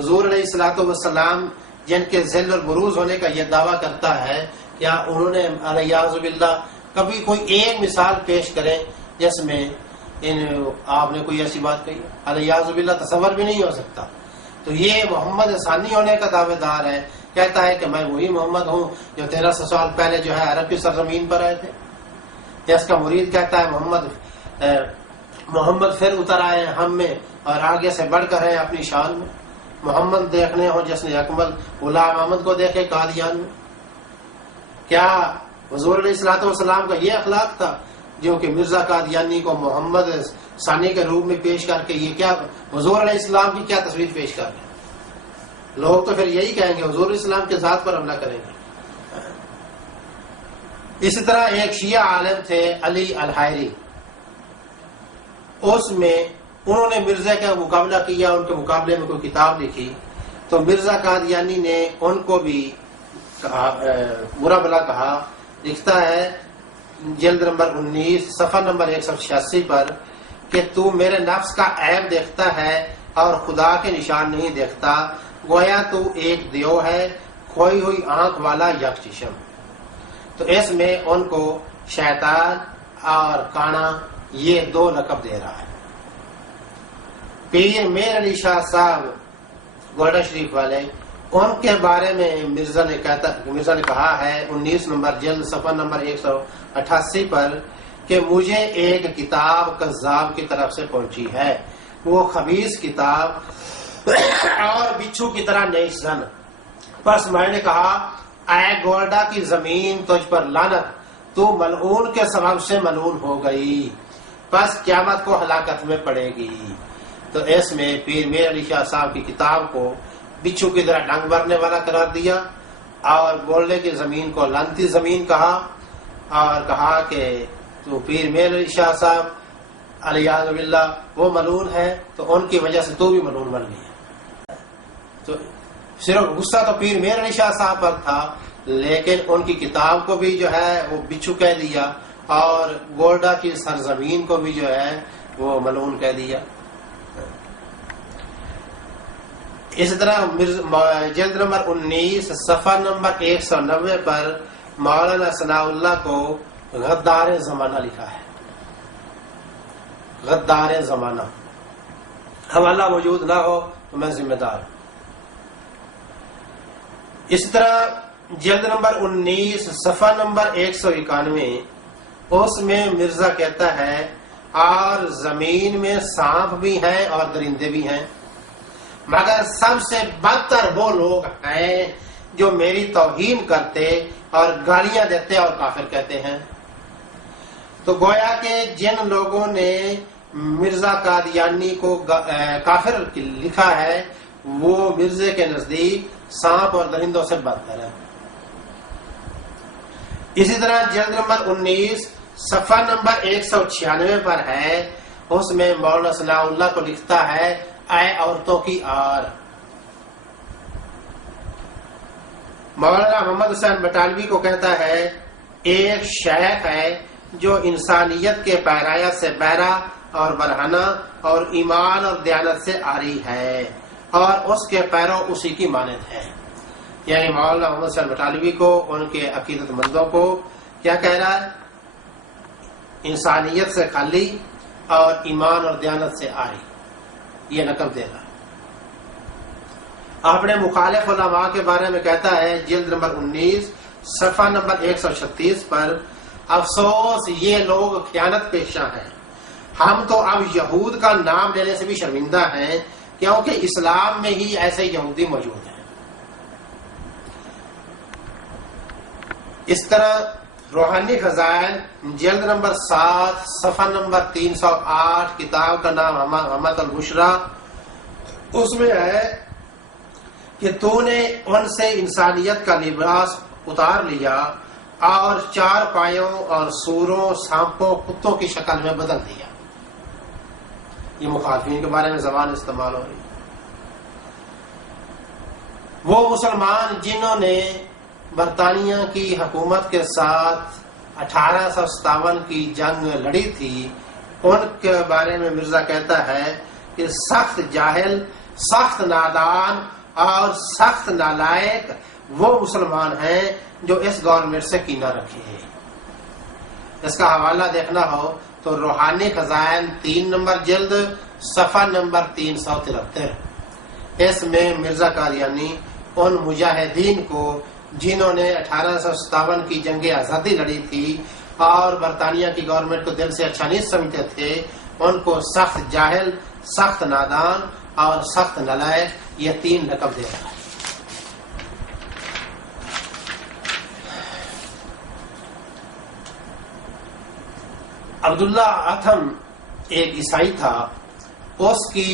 حضور علیہ الصلوۃ والسلام جن کے ذل اور بروز ہونے کا یہ دعویٰ کرتا ہے، کیا انہوں نے الیاذ باللہ کبھی کوئی ایک مثال پیش کریں جس میں آپ نے کوئی ایسی بات کہی؟ الیاذ باللہ تصور بھی نہیں ہو سکتا. تو یہ محمد ثانی ہونے کا دعوے دار ہے، کہتا ہے کہ میں وہی محمد ہوں جو 1300 سال پہلے جو ہے عرب کی سرزمین پر آئے تھے. اس کا مرید کہتا ہے محمد پھر اتر آئے ہیں ہم میں اور آگے سے بڑھ کر ہیں اپنی شان میں. محمد دیکھنے ہو جس نے اکمل غلام احمد کو دیکھے قادیان میں. کیا حضور علیہ الصلوۃ والسلام کا یہ اخلاق تھا جو کہ مرزا قادیانی کو محمد ثانی کے روپ میں پیش کر کے یہ کیا حضور علیہ السلام کی کیا تصویر پیش کر رہے ہیں؟ لوگ تو پھر یہی کہیں گے حضور علیہ السلام کے ذات پر حملہ کریں گے. اسی طرح ایک شیعہ عالم تھے علی الحائری، اس میں انہوں نے مرزا کا مقابلہ کیا، ان کے مقابلے میں کوئی کتاب لکھی تو مرزا قادیانی نے ان کو بھی برا بلا کہا. لکھتا ہے جلد نمبر 19 صفحہ نمبر 186 پر کہ تو میرے نفس کا عیب دیکھتا ہے اور خدا کے نشان نہیں دیکھتا، گویا تو ایک دیو ہے کھوئی ہوئی آنکھ والا یک چشم. تو اس میں ان کو شیطان اور کانا یہ دو لقب دے رہا ہے. پیر میر علی شاہ صاحب گوڑا شریف والے، ان کے بارے میں مرزا نے کہا ہے 19 نمبر جلد صفحہ نمبر 188 پر کہ مجھے ایک کتاب کذاب کی طرف سے پہنچی ہے، وہ خبیث کتاب اور بچھو کی طرح نیشزن. بس میں نے کہا اے گولڈا کی زمین تجھ پر لعنت، تو ملعون کے سبب سے ملعون ہو گئی، بس قیامت کو ہلاکت میں پڑے گی. تو اس میں پیر میر علی شاہ صاحب کی کتاب کو بچھو کی طرح ڈنگ بھرنے والا قرار دیا اور بولنے کی زمین کو لعنتی زمین کہا اور کہا کہ تو پیر میر علی شاہ صاحب الیاذ باللہ وہ ملعون ہے تو ان کی وجہ سے تو بھی ملعون بن گئی. تو صرف غصہ تو پیر میر علی شاہ صاحب پر تھا، لیکن ان کی کتاب کو بھی جو ہے وہ بچھو کہہ دیا اور گولڈا کی سرزمین کو بھی جو ہے وہ ملعون کہہ دیا. اس طرح جلد نمبر 19 صفحہ نمبر 190 پر مولانا ثناء اللہ کو غدار زمانہ لکھا ہے. غدار زمانہ، حوالہ موجود نہ ہو تو میں ذمہ دار. اس طرح جلد نمبر 19 صفحہ نمبر 191 اس میں مرزا کہتا ہے اور زمین میں سانپ بھی ہیں اور درندے بھی ہیں، مگر سب سے بدتر وہ لوگ ہیں جو میری توہین کرتے اور گالیاں دیتے اور کافر کہتے ہیں. تو گویا کہ جن لوگوں نے مرزا قادیانی کو کافر لکھا ہے وہ مرزے کے نزدیک سانپ اور درندوں سے بدتر ہے. اسی طرح جلد نمبر 19 صفحہ نمبر 196 پر ہے، اس میں مولانا ثناء اللہ کو لکھتا ہے اے عورتوں کی آر. مولانا محمد حسین بٹالوی کو کہتا ہے ایک شیخ ہے جو انسانیت کے پیرایہ سے بہرا اور برہنہ اور ایمان اور دیانت سے عاری ہے اور اس کے پیرو اسی کی مانند ہے. یعنی مولانا محمد حسین بٹالوی کو ان کے عقیدت مندوں کو کیا کہہ رہا ہے؟ انسانیت سے خالی اور ایمان اور دیانت سے عاری، یہ لقب دے رہا. اپنے مخالف علماء کے بارے میں کہتا ہے جلد نمبر 19 صفحہ نمبر 136 پر افسوس یہ لوگ خیانت پیشہ ہیں، ہم تو اب یہود کا نام لینے سے بھی شرمندہ ہیں کیونکہ اسلام میں ہی ایسے یہودی موجود ہیں. اس طرح روحانی خزائن جلد نمبر 7 صفحہ نمبر 308 کتاب کا نام محمد البشرا، اس میں ہے کہ تو نے ان سے انسانیت کا لباس اتار لیا اور 4 پایوں اور سوروں سانپوں کتوں کی شکل میں بدل دیا. یہ مخالفین کے بارے میں زبان استعمال ہو رہی ہے. وہ مسلمان جنہوں نے برطانیہ کی حکومت کے ساتھ 1857 کی جنگ لڑی تھی، ان کے بارے میں مرزا کہتا ہے کہ سخت جاہل سخت نادان اور سخت نالائق وہ مسلمان ہیں جو اس گورنمنٹ سے کینہ رکھے ہیں۔ اس کا حوالہ دیکھنا ہو تو روحانی خزائن 3 نمبر جلد صفحہ نمبر 373۔ اس میں مرزا قادیانی ان مجاہدین کو جنہوں نے 1857 کی جنگ آزادی لڑی تھی اور برطانیہ کی گورنمنٹ کو دل سے اچھا نہیں سمجھتے تھے، ان کو سخت جاہل، سخت نادان اور سخت نالائق یہ 3 لقب دے رہا ہے۔ عبداللہ اتھم ایک عیسائی تھا، اس کی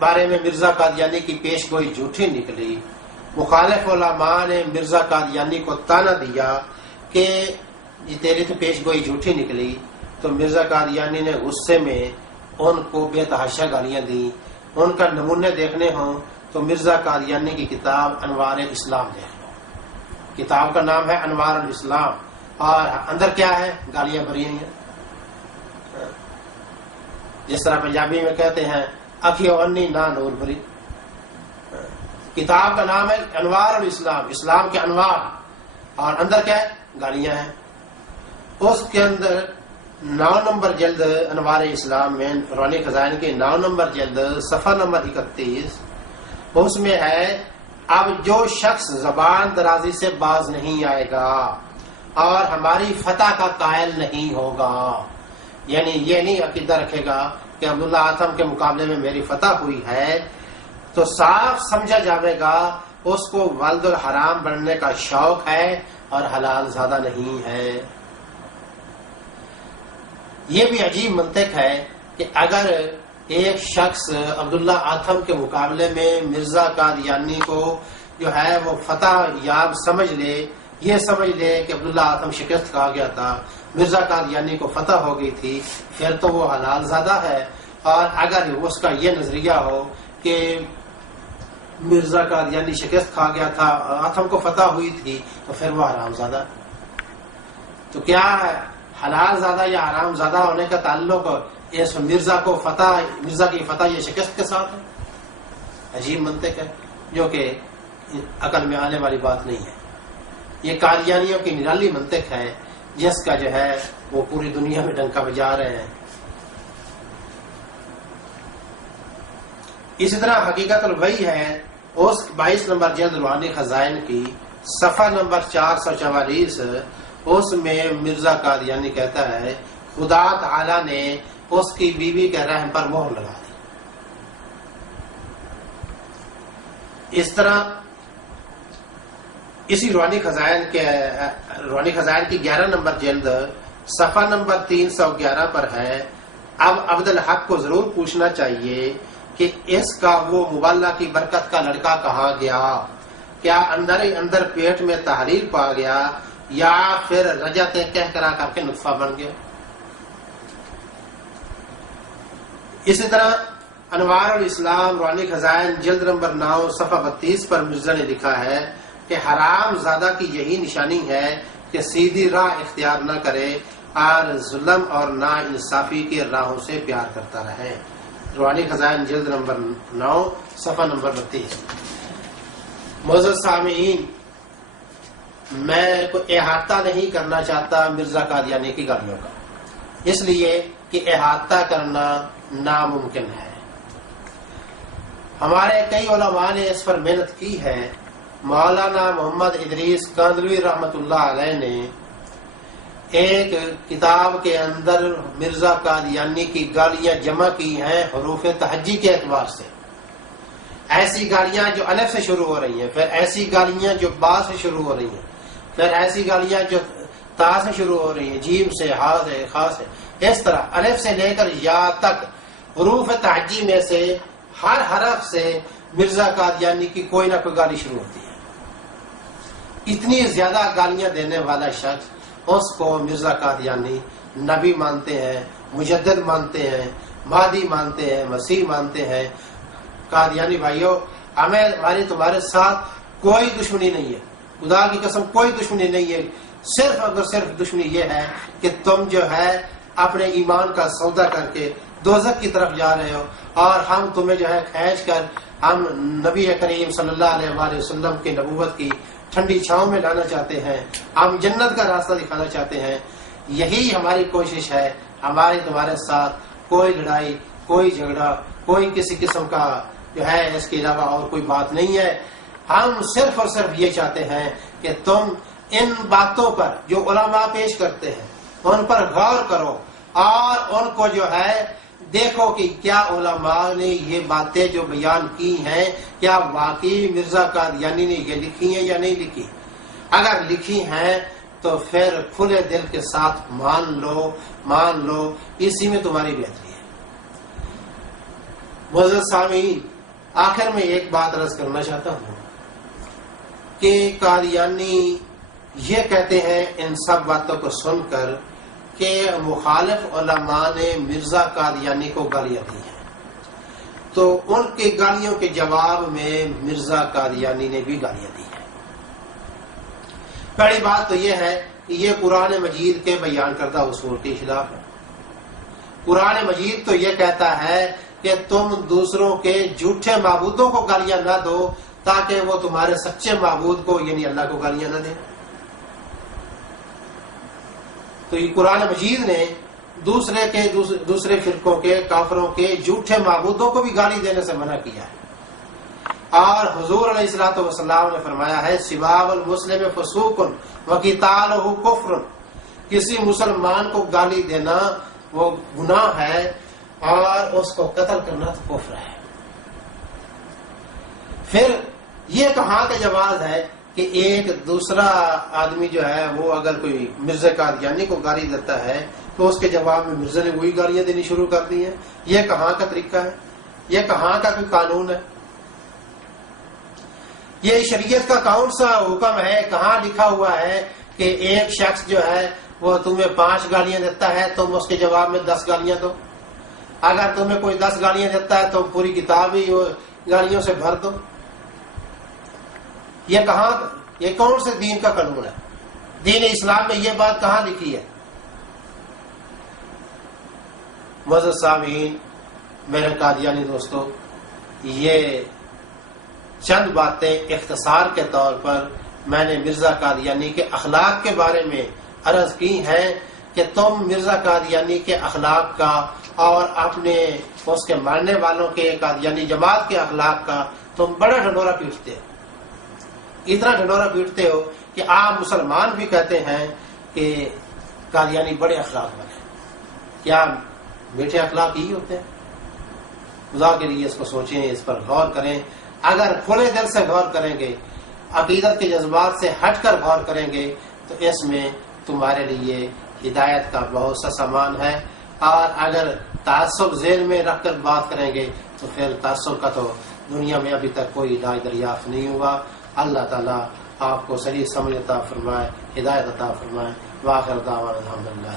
بارے میں مرزا قادیانی کی پیش گوئی جھوٹی نکلی۔ مخالف علماء نے مرزا قادیانی کو تانا دیا کہ یہ تیری تو پیش گوئی جھوٹی نکلی، تو مرزا قادیانی نے غصے میں ان کو بے تحاشا گالیاں دی۔ ان کا نمونے دیکھنے ہوں تو مرزا قادیانی کی کتاب انوار اسلام دیکھ لو۔ کتاب کا نام ہے انوار الاسلام، اور اندر کیا ہے؟ گالیاں بھری ہیں۔ جس طرح پنجابی میں کہتے ہیں اکھیو انی نا نور بھری۔ کتاب کا نام ہے انوار الاسلام، اسلام کے انوار، اور اندر کیا ہے؟ گالیاں ہیں۔ اس کے اندر 9 نمبر جلد انوار اسلام میں روحانی خزائن کے 9 نمبر جلد صفحہ نمبر 31، اس میں ہے اب جو شخص زبان درازی سے باز نہیں آئے گا اور ہماری فتح کا قائل نہیں ہوگا، یعنی یہ نہیں عقیدہ رکھے گا کہ عبداللہ اتھم کے مقابلے میں میری فتح ہوئی ہے، تو صاف سمجھا جاوے گا اس کو ولد الحرام بننے کا شوق ہے اور حلال زادہ نہیں ہے۔ یہ بھی عجیب منطق ہے کہ اگر ایک شخص عبداللہ اتھم کے مقابلے میں مرزا قادیانی کو جو ہے وہ فتح یاب سمجھ لے، یہ سمجھ لے کہ عبداللہ اتھم شکست کھا گیا تھا، مرزا قادیانی کو فتح ہو گئی تھی، پھر تو وہ حلال زادہ ہے۔ اور اگر اس کا یہ نظریہ ہو کہ مرزا قادیانی شکست کھا گیا تھا، اتھم کو فتح ہوئی تھی، تو پھر وہ حرام زادہ۔ تو کیا حلال زادہ یا حرام زادہ ہونے کا تعلق اس مرزا کی فتح یا شکست کے ساتھ ہے؟ عجیب منطق ہے جو کہ عقل میں آنے والی بات نہیں ہے۔ یہ قادیانیوں کی نرالی منطق ہے جس کا جو ہے وہ پوری دنیا میں ڈنکا بجا رہے ہیں۔ اسی طرح حقیقت الوحی ہے اس 22 نمبر جلد روحانی خزائن کی صفحہ نمبر 444، اس میں مرزا قادیانی کہتا ہے خدا تعالی نے اس کی بیوی کے رحم پر مہر لگا دی۔ اس طرح اسی روحانی خزائن کی 11 نمبر جلد صفحہ نمبر 311 پر ہے اب عبد الحق کو ضرور پوچھنا چاہیے کہ اس کا وہ مباللہ کی برکت کا لڑکا کہاں گیا؟ کیا اندر ہی اندر پیٹ میں تحریر پا گیا یا پھر رجت کہہ کرا کر کے نطفہ بن گیا؟ اسی طرح انوار الاسلام روحانی خزائن جلد نمبر 9 صفحہ 32 پر مرزا نے لکھا ہے کہ حرام زادہ کی یہی نشانی ہے کہ سیدھی راہ اختیار نہ کرے اور ظلم اور نا انصافی کی راہوں سے پیار کرتا رہے۔ روحانی خزائن جلد نمبر 9 صفحہ نمبر 32۔ معزز سامعین، میں کوئی احاطہ نہیں کرنا چاہتا مرزا قادیانی کی گالیوں کا، اس لیے کہ احاطہ کرنا ناممکن ہے۔ ہمارے کئی علماء نے اس پر محنت کی ہے۔ مولانا محمد ادریس کاندلوی رحمت اللہ علیہ نے ایک کتاب کے اندر مرزا قادیانی کی گالیاں جمع کی ہیں حروف تہجی کے اعتبار سے۔ ایسی گالیاں جو الف سے شروع ہو رہی ہیں، پھر ایسی گالیاں جو با سے شروع ہو رہی ہیں، پھر ایسی گالیاں جو تا سے شروع ہو رہی ہیں، جیم سے، ہا سے، خا سے، اس طرح الف سے لے کر یا تک حروف تہجی میں سے ہر حرف سے مرزا قادیانی کی کوئی نہ کوئی گالی شروع ہوتی ہے۔ اتنی زیادہ گالیاں دینے والا شخص، اس کو مرزا قادیانی نبی مانتے ہیں، مجدد مانتے ہیں، مہدی مانتے ہیں، مسیح مانتے ہیں۔ قادیانی بھائیوں، ہماری تمہارے ساتھ کوئی دشمنی نہیں ہے، خدا کی قسم کوئی دشمنی نہیں ہے، صرف اگر صرف دشمنی یہ ہے کہ تم جو ہے اپنے ایمان کا سودا کر کے دوزخ کی طرف جا رہے ہو، اور ہم تمہیں جو ہے کھینچ کر ہم نبی کریم صلی اللہ علیہ وآلہ وسلم کی نبوت کی ٹھنڈی چھاؤں میں لانا چاہتے ہیں، ہم جنت کا راستہ دکھانا چاہتے ہیں۔ یہی ہماری کوشش ہے۔ ہماری تمہارے ساتھ کوئی لڑائی، کوئی جھگڑا، کوئی کسی قسم کا جو ہے اس کے علاوہ اور کوئی بات نہیں ہے۔ ہم صرف اور صرف یہ چاہتے ہیں کہ تم ان باتوں پر جو علماء پیش کرتے ہیں ان پر غور کرو، اور ان کو جو ہے دیکھو کہ کیا علماء نے یہ باتیں جو بیان کی ہیں کیا واقعی مرزا قادیانی نے یہ لکھی ہیں یا نہیں لکھی۔ اگر لکھی ہیں تو پھر کھلے دل کے ساتھ مان لو، اسی میں تمہاری بہتری ہے۔ معزز سامعین، آخر میں ایک بات عرض کرنا چاہتا ہوں کہ قادیانی یہ کہتے ہیں ان سب باتوں کو سن کر کہ مخالف علماء نے مرزا قادیانی کو گالیاں دی ہیں، تو ان کی گالیوں کے جواب میں مرزا قادیانی نے بھی گالیاں دی ہیں۔ پہلی بات تو یہ ہے کہ یہ قرآن مجید کے بیان کردہ اصول کے خلاف ہے۔ قرآن مجید تو یہ کہتا ہے کہ تم دوسروں کے جھوٹے معبودوں کو گالیاں نہ دو تاکہ وہ تمہارے سچے معبود کو یعنی اللہ کو گالیاں نہ دیں۔ تو یہ قرآن مجید نے دوسرے فرقوں کے کافروں کے جھوٹے معبودوں کو بھی گالی دینے سے منع کیا ہے۔ اور حضور علیہ الصلوۃ والسلام نے فرمایا ہے سباب المسلم فسوق وقتالہ کفر، کسی مسلمان کو گالی دینا وہ گناہ ہے اور اس کو قتل کرنا تو کفر ہے۔ پھر یہ کہاں کا جواز ہے کہ ایک دوسرا آدمی جو ہے وہ اگر کوئی مرزا قادیانی کو گالی دیتا ہے تو اس کے جواب میں مرزا نے وہی گالیاں دینی شروع کر دی ہیں؟ یہ کہاں کا طریقہ ہے؟ یہ کہاں کا کوئی قانون ہے؟ یہ شریعت کا کون سا حکم ہے؟ کہاں لکھا ہوا ہے کہ ایک شخص جو ہے وہ تمہیں 5 گالیاں دیتا ہے تم اس کے جواب میں 10 گالیاں دو؟ اگر تمہیں کوئی 10 گالیاں دیتا ہے تو پوری کتاب ہی گالیوں سے بھر دو؟ یہ کہاں، یہ کون سے دین کا قانون ہے؟ دین اسلام میں یہ بات کہاں لکھی ہے؟ معزز سامعین، میرے قادیانی دوستو، یہ چند باتیں اختصار کے طور پر میں نے مرزا قادیانی کے اخلاق کے بارے میں عرض کی ہیں کہ تم مرزا قادیانی کے اخلاق کا اور اپنے اس کے ماننے والوں کے قادیانی جماعت کے اخلاق کا تم بڑا ڈھنڈورا پیٹتے ہو، اتنا ڈھنڈورا پیٹتے ہو کہ آپ مسلمان بھی کہتے ہیں کہ قادیانی بڑے اخلاق والے ہیں۔ کیا میٹھے اخلاق ہی ہوتے ہیں؟ خدا کے لیے اس کو سوچیں، اس پر غور کریں۔ اگر کھلے دل سے غور کریں گے، عقیدت کے جذبات سے ہٹ کر غور کریں گے تو اس میں تمہارے لیے ہدایت کا بہت سا سامان ہے، اور اگر تعصب ذہن میں رکھ کر بات کریں گے تو پھر تعصب کا تو دنیا میں ابھی تک کوئی علاج دریافت نہیں ہوا۔ اللہ تعالیٰ آپ کو صحیح سمجھ عطا فرمائے، ہدایت عطا فرمائے۔ وآخر دعوانا الحمدللہ۔